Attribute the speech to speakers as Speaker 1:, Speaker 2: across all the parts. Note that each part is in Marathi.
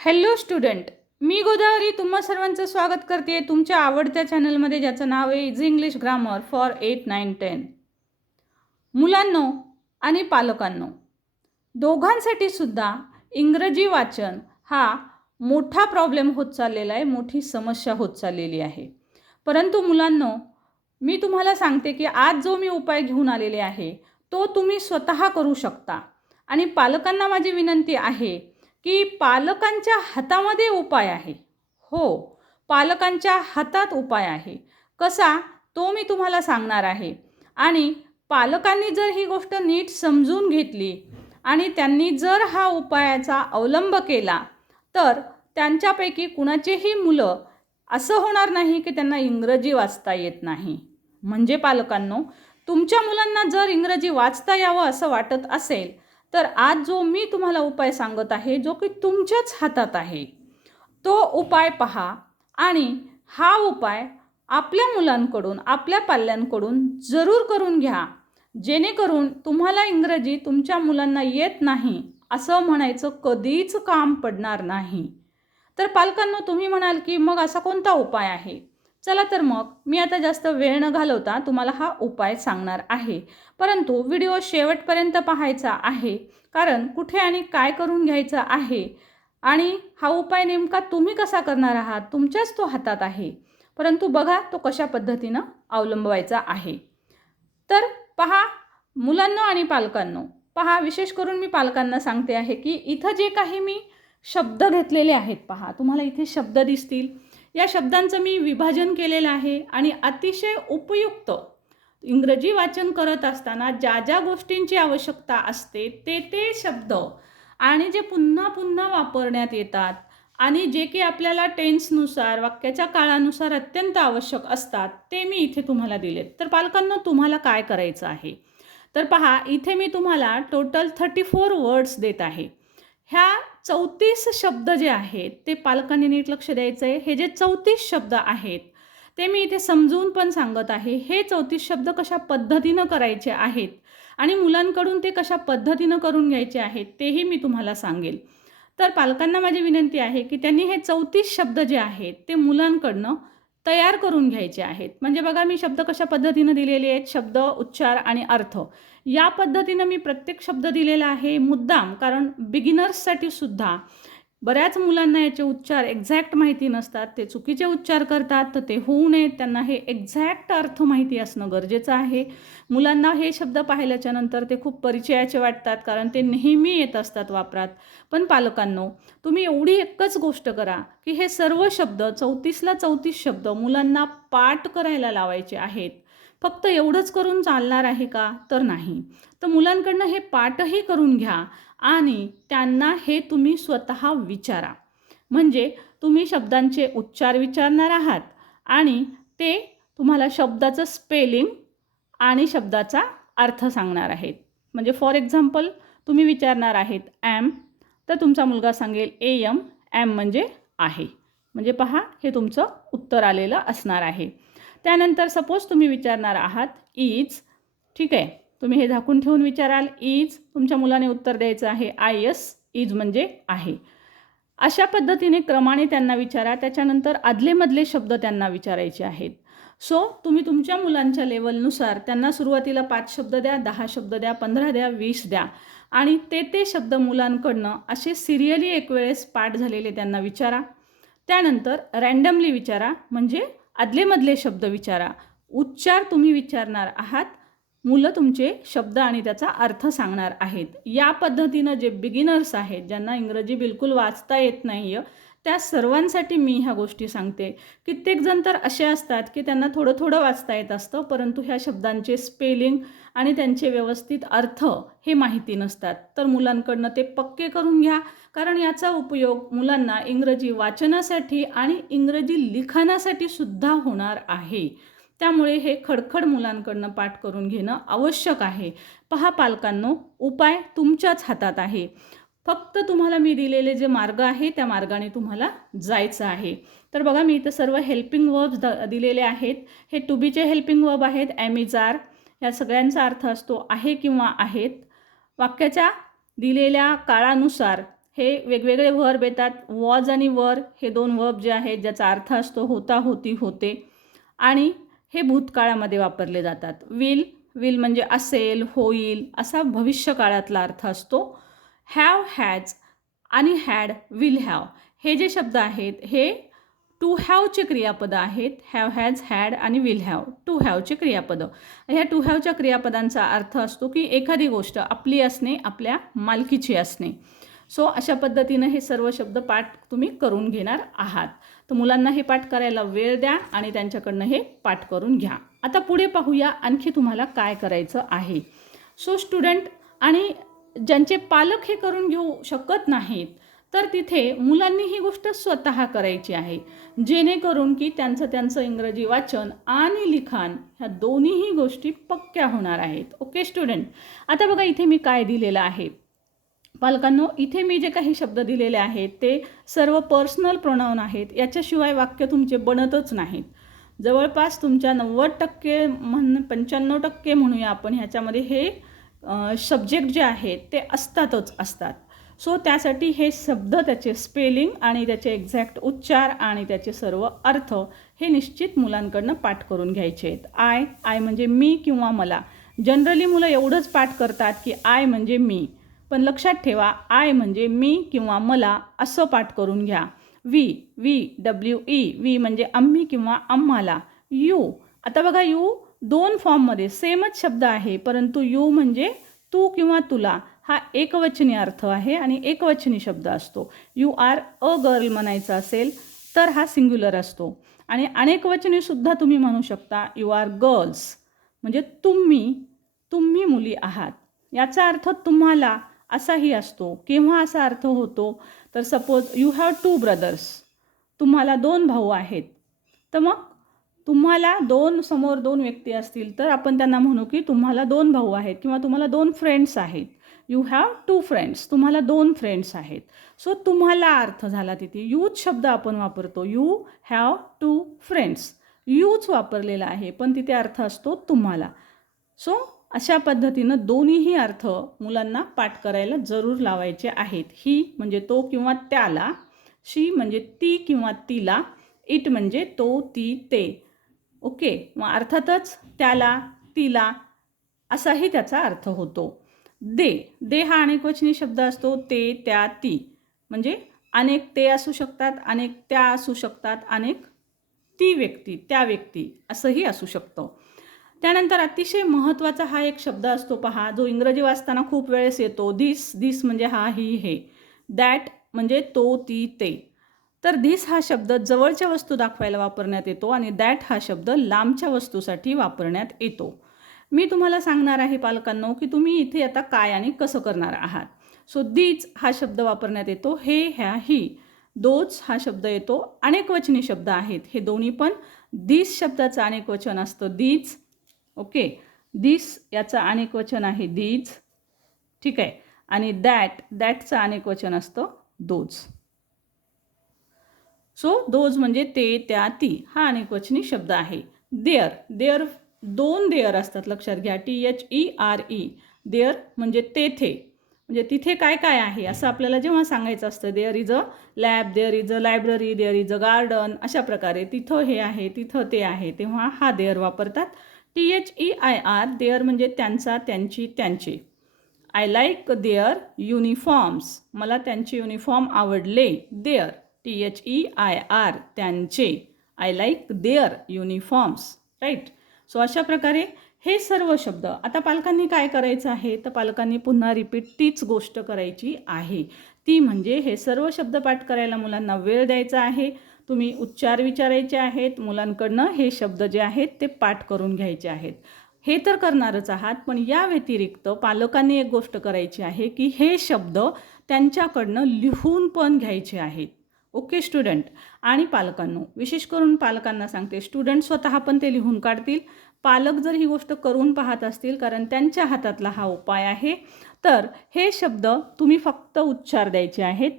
Speaker 1: हॅलो स्टुडंट मी गोदावरी तुम्हा सर्वांचं स्वागत करते तुमच्या आवडत्या चॅनलमध्ये ज्याचं नाव आहे easy English grammar for eight nine ten. मुलांनो आणि पालकांनो दोघांसाठी सुद्धा इंग्रजी वाचन हा मोठा प्रॉब्लेम होत चाललेला आहे मोठी समस्या होत चाललेली आहे. परंतु मुलांनो मी तुम्हाला सांगते की आज जो मी उपाय घेऊन आलेले आहे तो तुम्ही स्वतः करू शकता. आणि पालकांना माझी विनंती आहे की पालकांच्या हातामध्ये उपाय आहे. हो पालकांच्या हातात उपाय आहे. कसा? तो मी तुम्हाला सांगणार आहे. आणि पालकांनी जर ही गोष्ट नीट समजून घेतली आणि त्यांनी जर हा उपायाचा अवलंब केला तर त्यांच्यापैकी कुणाचेही मुलं असं होणार नाही की त्यांना इंग्रजी वाचता येत नाही. म्हणजे पालकांनो तुमच्या मुलांना जर इंग्रजी वाचता यावं असं वाटत असेल तर आज जो मी तुम्हाला उपाय सांगत आहे जो की तुमच्याच हातात आहे तो उपाय पहा आणि हा उपाय आपल्या मुलांकडून आपल्या पाल्यांकडून जरूर करून घ्या जेणेकरून तुम्हाला इंग्रजी तुमच्या मुलांना येत नाही असं म्हणायचं कधीच काम पडणार नाही. तर पालकांनो तुम्ही म्हणाल की मग असा कोणता उपाय आहे? चला तर मग मी आता जास्त वेळ न घालवता तुम्हाला हा उपाय सांगणार आहे. परंतु व्हिडिओ शेवटपर्यंत पाहायचा आहे. कारण कुठे आणि काय करून घ्यायचं आहे? आणि हा उपाय नेमका तुम्ही कसा करणार आहात? तुमच्याच तो हातात आहे. परंतु बघा तो कशा पद्धतीनं अवलंबवायचा आहे. तर पहा मुलांनो आणि पालकांनो पहा विशेष करून मी पालकांना सांगते आहे की इथं जे काही मी शब्द घेतलेले आहेत पहा तुम्हाला इथे शब्द दिसतील. या शब्दांचं मी विभाजन केलेलं आहे आणि अतिशय उपयुक्त इंग्रजी वाचन करत असताना ज्या ज्या गोष्टींची आवश्यकता असते ते ते शब्द आणि जे पुन्हा पुन्हा वापरण्यात येतात आणि जे की आपल्याला टेन्सनुसार वाक्याच्या काळानुसार अत्यंत आवश्यक असतात ते मी इथे तुम्हाला दिलेत. तर पालकांना तुम्हाला काय करायचं आहे? तर पहा इथे मी तुम्हाला टोटल थर्टी फोर वर्ड्स देत आहे. ह्या चौतीस शब्द जे आहेत ते पालकांनी नीट लक्ष द्यायचं आहे हे जे चौतीस शब्द आहेत ते मी इथे समजून पण सांगत आहे. हे चौतीस शब्द कशा पद्धतीनं करायचे आहेत आणि मुलांकडून ते कशा पद्धतीनं करून घ्यायचे आहेत तेही मी तुम्हाला सांगेल. तर पालकांना माझी विनंती आहे की त्यांनी हे चौतीस शब्द जे आहेत ते मुलांकडनं तयार करून घ्यायचे आहेत. म्हणजे बघा मी शब्द कशा पद्धतीनं दिलेले आहेत? शब्द उच्चार आणि अर्थ. या पद्धतीनं मी प्रत्येक शब्द दिलेला आहे मुद्दाम कारण बिगिनर्ससाठी सुद्धा बऱ्याच मुलांना याचे उच्चार एक्झॅक्ट माहिती नसतात. ते चुकीचे उच्चार करतात तर ते होऊ नयेत त्यांना हे एक्झॅक्ट अर्थ माहिती असणं गरजेचं आहे. मुलांना हे शब्द पाहिल्याच्या नंतर ते खूप परिचयाचे वाटतात कारण ते नेहमी येत असतात वापरात. पण पालकांनो तुम्ही एवढी एकच गोष्ट करा की हे सर्व शब्द चौतीसला चौतीस शब्द मुलांना पाठ करायला लावायचे आहेत. फक्त एवढंच करून चालणार आहे का? तर नाही. तर मुलांकडनं हे पाठही करून घ्या आणि त्यांना हे तुम्ही स्वतः विचारा. म्हणजे तुम्ही शब्दांचे उच्चार विचारणार आहात आणि ते तुम्हाला शब्दाचं स्पेलिंग आणि शब्दाचा अर्थ सांगणार आहेत. म्हणजे फॉर एक्झाम्पल तुम्ही विचारणार आहेत ॲम तर तुमचा मुलगा सांगेल ए एम ॲम म्हणजे आहे. म्हणजे पहा हे तुमचं उत्तर आलेलं असणार आहे. त्यानंतर सपोज तुम्ही विचारणार आहात इज ठीक आहे तुम्ही हे झाकून ठेवून विचाराल इज तुमच्या मुलाने उत्तर द्यायचं आहे आय एस इज म्हणजे आहे. अशा पद्धतीने क्रमाने त्यांना विचारा त्याच्यानंतर आदलेमधले शब्द त्यांना विचारायचे आहेत. सो तुम्ही तुमच्या मुलांच्या लेवलनुसार त्यांना सुरुवातीला पाच शब्द द्या दहा शब्द द्या पंधरा द्या वीस द्या. आणि ते ते शब्द मुलांकडनं असे सिरियली एक वेळेस पाठ झालेले त्यांना विचारा. त्यानंतर रँडमली विचारा म्हणजे आदलेमधले शब्द विचारा. उच्चार तुम्ही विचारणार आहात मुलं तुमचे शब्द आणि त्याचा अर्थ सांगणार आहेत. या पद्धतीनं जे बिगिनर्स आहेत ज्यांना इंग्रजी बिलकुल वाचता येत नाही आहे त्या सर्वांसाठी मी ह्या गोष्टी सांगते. कित्येकजण तर असे असतात की त्यांना थोडं थोडं वाचता येत असतं परंतु ह्या शब्दांचे स्पेलिंग आणि त्यांचे व्यवस्थित अर्थ हे माहिती नसतात. तर मुलांकडनं ते पक्के करून घ्या कारण याचा उपयोग मुलांना इंग्रजी वाचनासाठी आणि इंग्रजी लिखाणासाठी सुद्धा होणार आहे. त्यामुळे हे खडखड मुलांकडनं पाठ करून घेणं आवश्यक आहे. पहा पालकांनो उपाय तुमच्याच हातात आहे. फक्त तुम्हाला मी दिलेले जे मार्ग आहे त्या मार्गाने तुम्हाला जायचं आहे. तर बघा मी इथं सर्व हेल्पिंग वर्ब्स द दिलेले आहेत. हे टू बीचे हेल्पिंग वर्ब आहेत ॲमिजार या सगळ्यांचा अर्थ असतो आहे किंवा आहेत. वाक्याच्या दिलेल्या काळानुसार हे वेगवेगळे वर्ब येतात. वॉज आणि वर हे दोन वर्ब जे आहेत ज्याचा अर्थ असतो होता होती होते. आणि हे भूतकाळामध्ये वापरले जातात. विल विल म्हणजे असेल होईल असा भविष्यकाळातला अर्थ असतो. हॅव हॅज आणि हॅड विल हॅव हे जे शब्द आहेत हे टू हॅवचे क्रियापद आहेत हॅव हॅज हॅड आणि विल हॅव टू हॅवचे क्रियापद. ह्या टू हॅवच्या क्रियापदांचा अर्थ असतो की एखादी गोष्ट आपली असणे आपल्या मालकीची असणे. सो अशा पद्धतीनं हे सर्व शब्द पाठ तुम्ही करून घेणार आहात. तर मुलांना हे पाठ करायला वेळ द्या आणि त्यांच्याकडनं हे पाठ करून घ्या. आता पुढे पाहूया आणखी तुम्हाला काय करायचं आहे. सो स्टुडंट आणि ज्यांचे पालक हे करून घेऊ शकत नाहीत तर तिथे मुलांनी ही गोष्ट स्वतः करायची आहे. जेणेकरून की त्यांचं त्यांचं इंग्रजी वाचन आणि लिखाण ह्या दोन्हीही गोष्टी पक्क्या होणार आहेत. ओके स्टुडंट आता बघा इथे मी काय दिलेलं आहे. पालकांनो इथे मी जे काही शब्द दिलेले आहेत ते सर्व पर्सनल प्रोनाऊन आहेत. याच्याशिवाय वाक्य तुमचे बनतच नाहीत. जवळपास तुमच्या नव्वद टक्के म्हण पंच्याण्णव टक्के म्हणूया आपण ह्याच्यामध्ये हे सब्जेक्ट जे आहेत ते असतातच असतात. सो त्यासाठी हे शब्द त्याचे स्पेलिंग आणि त्याचे एक्झॅक्ट उच्चार आणि त्याचे सर्व अर्थ हे निश्चित मुलांकडनं पाठ करून घ्यायचे आहेत. आय आय म्हणजे मी किंवा मला. जनरली मुलं एवढंच पाठ करतात की आय म्हणजे मी. पण लक्षात ठेवा आय म्हणजे मी किंवा मला असं पाठ करून घ्या. We we W E we म्हणजे आम्ही किंवा आम्हाला. यू आता बघा यू दोन फॉर्ममध्ये सेमच शब्द आहे परंतु यू म्हणजे तू किंवा तुला. हा एकवचनी अर्थ आहे आणि एकवचनी शब्द असतो. यू आर अ गर्ल म्हणायचं असेल तर हा सिंग्युलर असतो. आणि अनेकवचनीसुद्धा तुम्ही म्हणू शकता यू आर गर्ल्स. म्हणजे तुम्ही तुम्ही मुली आहात. याचा अर्थ तुम्हाला असाही असतो. केव्हा असा अर्थ होतो? तर suppose you have two brothers तुम्हाला दोन भाऊ आहेत. तर मग तुम्हाला दोन समोर दोन व्यक्ती असतील तर आपण त्यांना म्हणू की तुम्हाला दोन भाऊ आहेत किंवा तुम्हाला दोन फ्रेंड्स आहेत. यू हॅव टू फ्रेंड्स तुम्हाला दोन फ्रेंड्स आहेत. सो तुम्हाला अर्थ झाला तिथे. यूज शब्द आपण वापरतो. You have two friends use वापरलेला आहे पण तिथे अर्थ असतो तुम्हाला. सो अशा पद्धतीनं दोन्हीही अर्थ मुलांना पाठ करायला जरूर लावायचे आहेत. ही म्हणजे तो किंवा त्याला शी म्हणजे ती किंवा तिला इट म्हणजे तो ती ते. ओके मग अर्थातच त्याला तिला असाही त्याचा अर्थ होतो. दे दे हा अनेकवचनी शब्द असतो ते त्या ती. म्हणजे अनेक ते असू शकतात अनेक त्या असू शकतात अनेक ती व्यक्ती त्या व्यक्ती असंही असू शकतं. त्यानंतर अतिशय महत्त्वाचा हा एक शब्द असतो पहा जो इंग्रजी वाचताना खूप वेळेस येतो धीस धीस म्हणजे हा ही हे. दॅट म्हणजे तो ती ते. तर धीस हा शब्द जवळच्या वस्तू दाखवायला वापरण्यात येतो आणि दॅट हा शब्द लांबच्या वस्तूसाठी वापरण्यात येतो. मी तुम्हाला सांगणार आहे पालकांनो की तुम्ही इथे आता काय आणि कसं करणार आहात. सो दीज हा शब्द वापरण्यात येतो हे ह्या ही. दोच हा शब्द येतो अनेकवचनी शब्द आहेत. हे दोन्ही पण दिस शब्दाचं अनेकवचन असतं. These okay. दिस याचं अनेकवचन आहे. दीज ठीक आहे. आणि दॅट दॅटचं अनेकवचन असतं. दोज सो दोज म्हणजे ते त्या ती. हा अनेकवचनी शब्द आहे. देअर देअर दोन देअर असतात लक्षात घ्या. T H E R E there म्हणजे तेथे. म्हणजे तिथे काय काय आहे? असं आपल्याला जेव्हा सांगायचं असतं there is a lab there is a library there is a garden अशा प्रकारे तिथं हे आहे तिथं ते आहे तेव्हा हा देअर वापरतात. T H E I R their म्हणजे त्यांचा त्यांची त्यांचे. आय लाईक देअर युनिफॉर्म्स मला त्यांचे युनिफॉर्म आवडले. Their T H E I R त्यांचे. I like their uniforms right so अशा प्रकारे हे सर्व शब्द. आता पालकांनी काय करायचं आहे? तर पालकांनी पुन्हा रिपीट तीच गोष्ट करायची आहे. ती म्हणजे हे सर्व शब्द पाठ करायला मुलांना वेळ द्यायचा आहे. तुम्ही उच्चार विचारायचे आहेत. मुलांकडनं हे शब्द जे आहेत ते पाठ करून घ्यायचे आहेत. हे तर करणारच आहात पण या व्यतिरिक्त पालकांनी एक गोष्ट करायची आहे की हे शब्द त्यांच्याकडनं लिहून पण घ्यायचे आहेत. Okay student. आणि पालकांनो विशेष करून पालकांना सांगते स्टुडंट स्वतः पण ते लिहून काढतील. पालक जर ही गोष्ट करून पाहत असतील कारण त्यांच्या हातातला हा उपाय आहे तर हे शब्द तुम्ही फक्त उच्चार द्यायचे आहेत.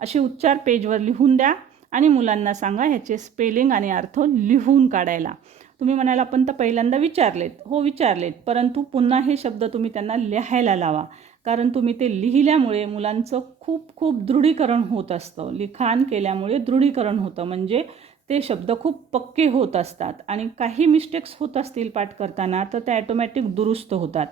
Speaker 1: असे उच्चार पेजवर लिहून द्या आणि मुलांना सांगा ह्याचे स्पेलिंग आणि अर्थ लिहून काढायला. तुम्ही म्हणाल आपण तर पहिल्यांदा विचारलेत. हो विचारलेत. परंतु पुन्हा हे शब्द तुम्ही त्यांना लिहायला लावा. कारण तुम्ही ते लिहिल्यामुळे मुलांचं खूप खूप दृढीकरण होत असतं. लिखाण केल्यामुळे दृढीकरण होतं. म्हणजे ते शब्द खूप पक्के होत असतात. आणि काही मिस्टेक्स होत असतील पाठ करताना तर ते ॲटोमॅटिक दुरुस्त होतात.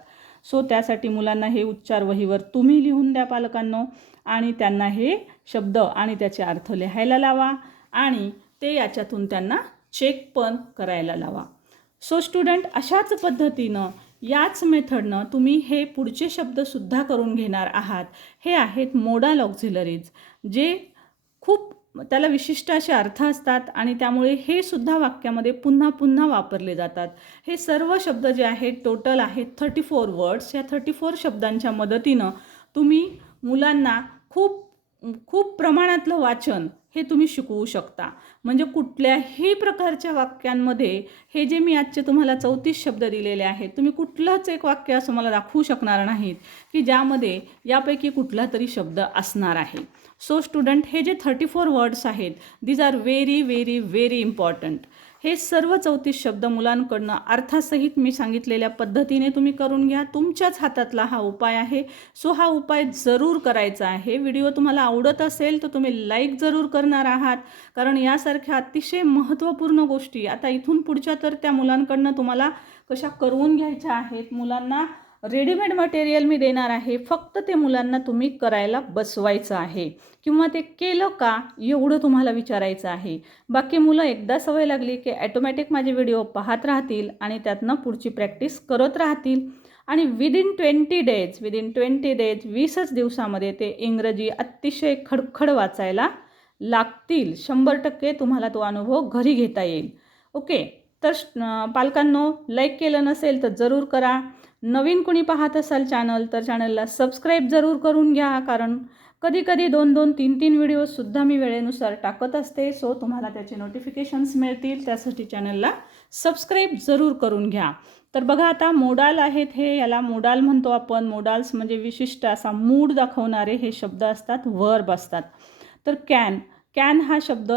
Speaker 1: सो त्यासाठी मुलांना हे उच्चार वहीवर तुम्ही लिहून द्या पालकांनो. आणि त्यांना हे शब्द आणि त्याचे अर्थ लिहायला लावा. आणि ते याच्यातून त्यांना चेक पण करायला लावा. सो स्टुडंट अशाच पद्धतीनं याच मेथडनं तुम्ही हे पुढचे शब्दसुद्धा करून घेणार आहात. हे आहेत मोडाल ऑक्झिलरीज जे खूप त्याला विशिष्ट असे अर्थ असतात आणि त्यामुळे हे सुद्धा वाक्यामध्ये पुन्हा पुन्हा वापरले जातात. हे सर्व शब्द जे आहेत टोटल आहेत थर्टी फोर वर्ड्स या थर्टी फोर शब्दांच्या मदतीनं तुम्ही मुलांना खूप खूप प्रमाणातलं वाचन हे तुम्ही शिकवू शकता. म्हणजे कुठल्याही प्रकारच्या वाक्यांमध्ये हे जे मी आजचे तुम्हाला चौतीस शब्द दिलेले आहेत तुम्ही कुठलंच एक वाक्य असं मला दाखवू शकणार नाहीत की ज्यामध्ये यापैकी कुठला तरी शब्द असणार आहे. सो स्टुडंट हे जे थर्टी फोर वर्ड्स आहेत these are very very very important हे सर्व चौतीस शब्द मुलांकडनं अर्थासहित मी सांगितलेल्या पद्धतीने तुम्ही करून घ्या. तुमच्याच हातातला हा उपाय आहे. सो हा उपाय जरूर करायचा आहे. व्हिडिओ तुम्हाला आवडत असेल तर तुम्ही लाईक जरूर करणार आहात. कारण यासारख्या अतिशय महत्त्वपूर्ण गोष्टी आता इथून पुढच्या तर त्या मुलांकडनं तुम्हाला कशा करून घ्यायच्या आहेत? मुलांना रेडीमेड मटेरियल मी देणार आहे. फक्त ते मुलांना तुम्ही करायला बसवायचं आहे. किंवा ते केलं का एवढं तुम्हाला विचारायचं आहे. बाकी मुलं एकदा सवय लागली की ॲटोमॅटिक माझे व्हिडिओ पाहत राहतील आणि त्यातनं पुढची प्रॅक्टिस करत राहतील. आणि within twenty days within twenty days वीसच दिवसामध्ये ते इंग्रजी अतिशय खडखड वाचायला लागतील. शंभर टक्के तुम्हाला तो अनुभव घरी घेता येईल. ओके तर पालकांनो लाईक केलं नसेल तर जरूर करा. नवीन कुणी पाहत असाल चॅनल तर चॅनलला सबस्क्राईब जरूर करून घ्या कारण कधी कधी दोन दोन तीन तीन व्हिडिओजसुद्धा मी वेळेनुसार टाकत असते. सो तुम्हाला त्याचे नोटिफिकेशन्स मिळतील. त्यासाठी चॅनलला सबस्क्राईब जरूर करून घ्या. तर बघा आता मोडाल आहेत हे. याला मोडाल म्हणतो आपण. मोडाल्स म्हणजे विशिष्ट असा मूड दाखवणारे हे शब्द असतात. वर्ब असतात. तर कॅन कॅन हा शब्द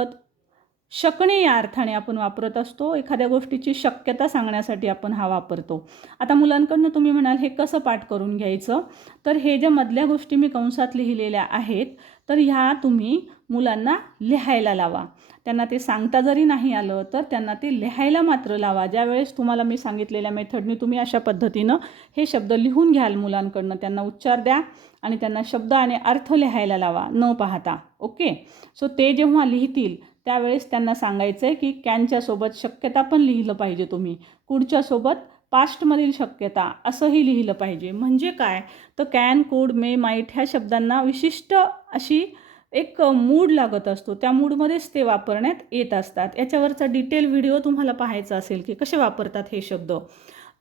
Speaker 1: शकणे या अर्थाने आपण वापरत असतो. एखाद्या गोष्टीची शक्यता सांगण्यासाठी आपण हा वापरतो. आता मुलांकडनं तुम्ही म्हणाल हे कसं पाठ करून घ्यायचं? तर हे ज्या मधल्या गोष्टी मी कंसात लिहिलेल्या आहेत तर ह्या तुम्ही मुलांना लिहायला लावा. त्यांना ते सांगता जरी नाही आलं तर त्यांना ते लिहायला मात्र लावा. ज्यावेळेस तुम्हाला मी सांगितलेल्या मेथडनी तुम्ही अशा पद्धतीनं हे शब्द लिहून घ्याल मुलांकडनं त्यांना उच्चार द्या आणि त्यांना शब्द आणि अर्थ लिहायला लावा. न पाहता. ओके? सो ते जेव्हा लिहितील त्यावेळेस त्यांना सांगायचं आहे की कॅनच्यासोबत शक्यता पण लिहिलं पाहिजे तुम्ही. कुडच्यासोबत पास्टमधील शक्यता असंही लिहिलं पाहिजे. म्हणजे काय? तर कॅन कुड मे माईट ह्या शब्दांना विशिष्ट अशी एक मूड लागत असतो. त्या मूडमध्येच ते वापरण्यात येत असतात. याच्यावरचा डिटेल व्हिडिओ तुम्हाला पाहायचा असेल की कसे वापरतात हे शब्द.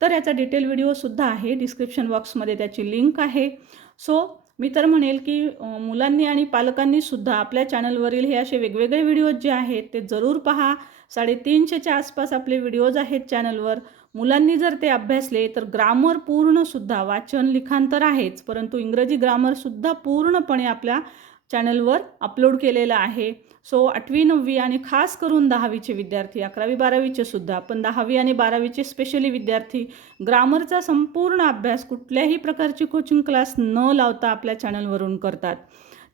Speaker 1: तर याचा डिटेल व्हिडिओसुद्धा आहे. डिस्क्रिप्शन बॉक्समध्ये त्याची लिंक आहे. सो मी तर म्हणेल की मुलांनी आणि पालकांनीसुद्धा आपल्या चॅनलवरील हे असे वेगवेगळे व्हिडिओज जे आहेत ते जरूर पहा. साडेतीनशेच्या आसपास आपले व्हिडिओज आहेत चॅनलवर. मुलांनी जर ते अभ्यासले तर ग्रामर पूर्णसुद्धा वाचन लिखाण तर आहेच परंतु इंग्रजी ग्रामरसुद्धा पूर्णपणे आपल्या चॅनलवर अपलोड केलेलं आहे. सो आठवी नववी आणि खास करून दहावीचे विद्यार्थी अकरावी बारावीचे सुद्धा पण दहावी आणि बारावीचे स्पेशली विद्यार्थी ग्रामरचा संपूर्ण अभ्यास कुठल्याही प्रकारची कोचिंग क्लास न लावता आपल्या चॅनलवरून करतात.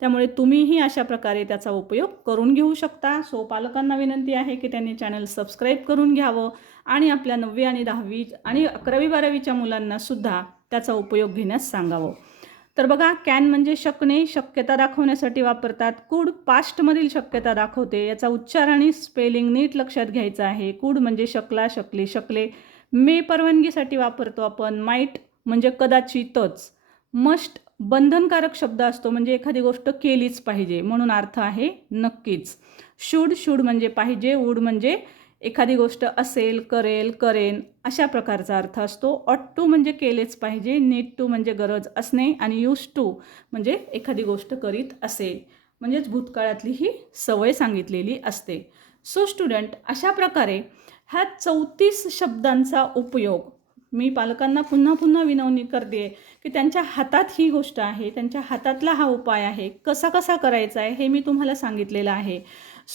Speaker 1: त्यामुळे तुम्हीही अशा प्रकारे त्याचा उपयोग करून घेऊ शकता. सो पालकांना विनंती आहे की त्यांनी चॅनल सबस्क्राईब करून घ्यावं आणि आपल्या नववी आणि दहावी आणि अकरावी बारावीच्या मुलांनासुद्धा त्याचा उपयोग घेण्यास सांगावं. तर बघा कॅन म्हणजे शकणे शक्यता दाखवण्यासाठी वापरतात. कूड पास्टमधील शक्यता दाखवते. याचा उच्चार आणि स्पेलिंग नीट लक्षात घ्यायचं आहे. कूड म्हणजे शकला शकले शकले. मे परवानगीसाठी वापरतो आपण. माईट म्हणजे कदाचितच. मस्ट बंधनकारक शब्द असतो. म्हणजे एखादी गोष्ट केलीच पाहिजे. म्हणून अर्थ आहे नक्कीच. शूड शूड म्हणजे पाहिजे. वूड म्हणजे एखादी गोष्ट असेल करेल करेन अशा प्रकारचा अर्थ असतो. ऑट टू म्हणजे केलेच पाहिजे नीट टू म्हणजे गरज असणे आणि यूज टू म्हणजे एखादी गोष्ट करीत असे. म्हणजेच भूतकाळातली ही सवय सांगितलेली असते. सो स्टुडंट अशा प्रकारे ह्या चौतीस शब्दांचा उपयोग मी पालकांना पुन्हा पुन्हा विनवणी करते की त्यांच्या हातात ही गोष्ट आहे त्यांच्या हातातला हा उपाय आहे कसा कसा करायचा आहे हे मी तुम्हाला सांगितलेलं आहे.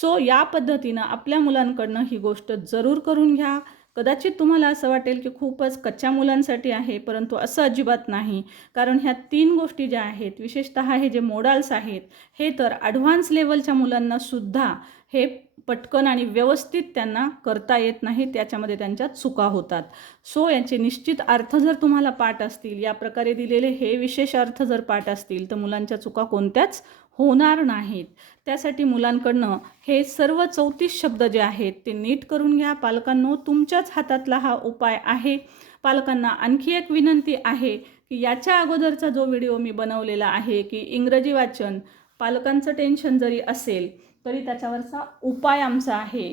Speaker 1: सो या पद्धतीनं आपल्या मुलांकडनं ही गोष्ट जरूर करून घ्या. कदाचित तुम्हाला असं वाटेल की खूपच कच्च्या मुलांसाठी आहे परंतु असं अजिबात नाही. कारण ह्या तीन गोष्टी ज्या आहेत विशेषतः हे जे मोडाल्स आहेत हे तर ॲडव्हान्स लेवलच्या मुलांना सुद्धा हे पटकन आणि व्यवस्थित त्यांना करता येत नाही त्याच्यामध्ये त्यांच्या चुका होतात. सो याचे निश्चित अर्थ जर तुम्हाला पाठ असतील या प्रकारे दिलेले हे विशेष अर्थ जर पाठ असतील तर मुलांच्या चुका कोणत्याच होणार नाहीत. त्यासाठी मुलांकडनं हे सर्व चौतीस शब्द जे आहेत ते नीट करून घ्या. पालकांनो तुमच्याच हातातला हा उपाय आहे. पालकांना आणखी एक विनंती आहे की याच्या अगोदरचा जो व्हिडिओ मी बनवलेला आहे की इंग्रजी वाचन पालकांचं टेन्शन जरी असेल तरी त्याच्यावरचा उपाय आमचा आहे.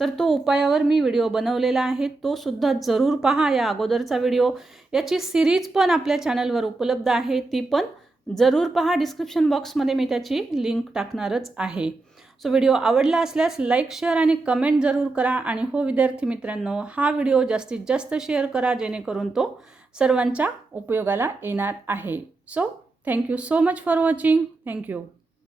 Speaker 1: तर तो उपायावर मी व्हिडिओ बनवलेला आहे. तो सुद्धा जरूर पहा या अगोदरचा व्हिडिओ. याची सिरीज पण आपल्या चॅनलवर उपलब्ध आहे. ती पण जरूर पहा डिस्क्रिप्शन बॉक्समध्ये मी त्याची लिंक टाकणारच आहे. सो व्हिडिओ आवडला असल्यास लाईक शेअर आणि कमेंट जरूर करा आणि हो विद्यार्थी मित्रांनो हा व्हिडिओ जास्तीत जास्त शेअर करा जेणेकरून तो सर्वांच्या उपयोगाला येणार आहे. So thank you so much for watching thank you